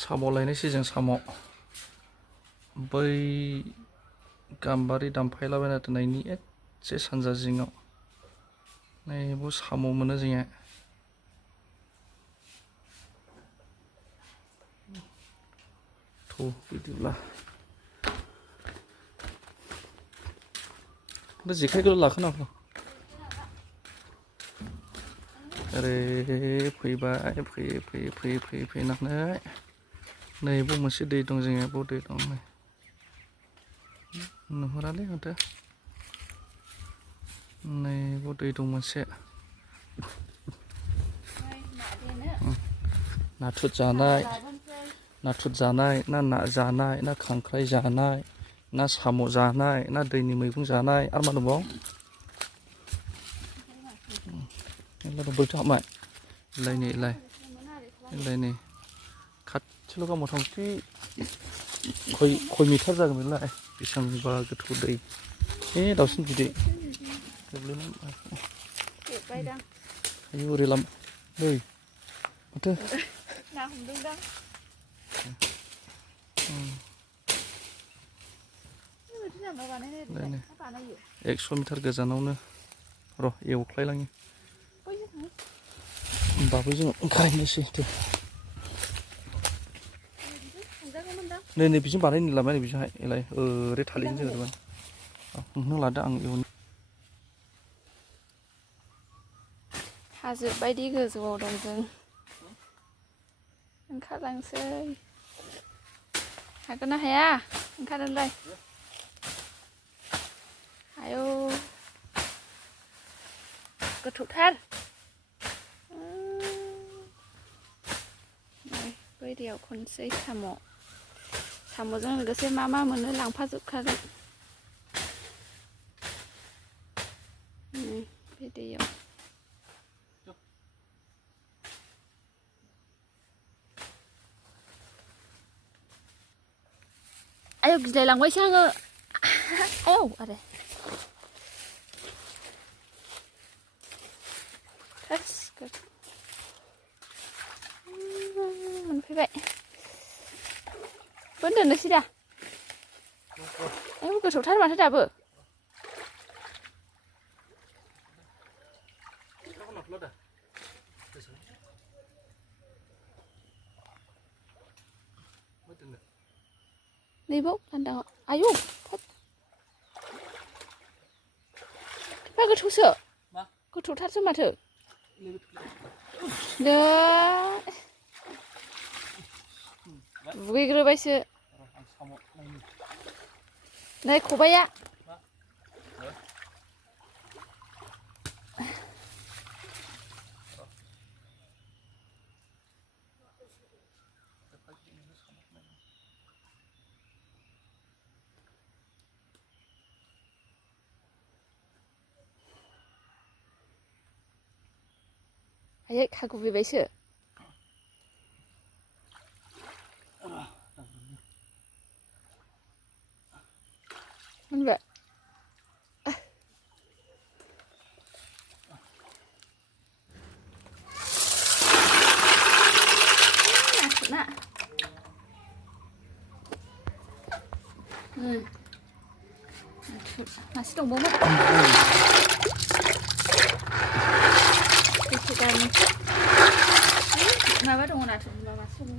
साम' लायनोसै जों साम' बै गाम्बारि दानफायलाबायना दोननायनि एसे सानजा जिङाव नैबाव साम' मोनो जोंहा थ' बिदिब्ला बे जेखाइखौल' लाखोनांगौ ओरै फैबाय फैयै फैनानै नैबाव मोनसे दै दं जोंहा बाव दै दं नै नुहुरालै माथो नैबाव दै दं मोनसे नाथुर जानाय ना ना जानाय ना खांख्राइ जानाय ना साम' जानाय ना दैनि मैगं जानाय आरो मा दंबाव बोरैथो हाबनाय लाय नै खाथिल'खा मथा मथि खय मिटार जागोन बेलाय बेसेबांबा गोथौ दै दाउसिन बिदै आयु ओरै लामा नै माथो ना हमदोंदां 100 मिटार गोजानावनो र' एवख्लायलाङो होमबाबो जों गायनोसै नै बिजों बानायनो लाबाय नै बिजोंहाय एलाय ओरै थालिरजों जोगोरमोन नों लादो आं एवनो हाजो बायदि गोजौआव दं जों ओंखारलांसै हागोन ना हाया ओंखारनोलाय आयौ गोथौथार बै दैयाव खनसै साम'जों लोगोसे मा मोनो लांफाजोबखागोन बे दैयाव आयौ गिलायलांबायसो आङो आयौ आरो मोनफैबाय दोननोसै दा आयौ गोथौथार माथो दाबो नैबाव लांदाङाव आयौ मा गोथौसो गोथौथारसो माथो दुगैग्रोबायसो नै खबाइया आयै खागुबैबायसो मोनबाय ना मासे दंबावोमोन माबा दङ नाथुर मासे दङ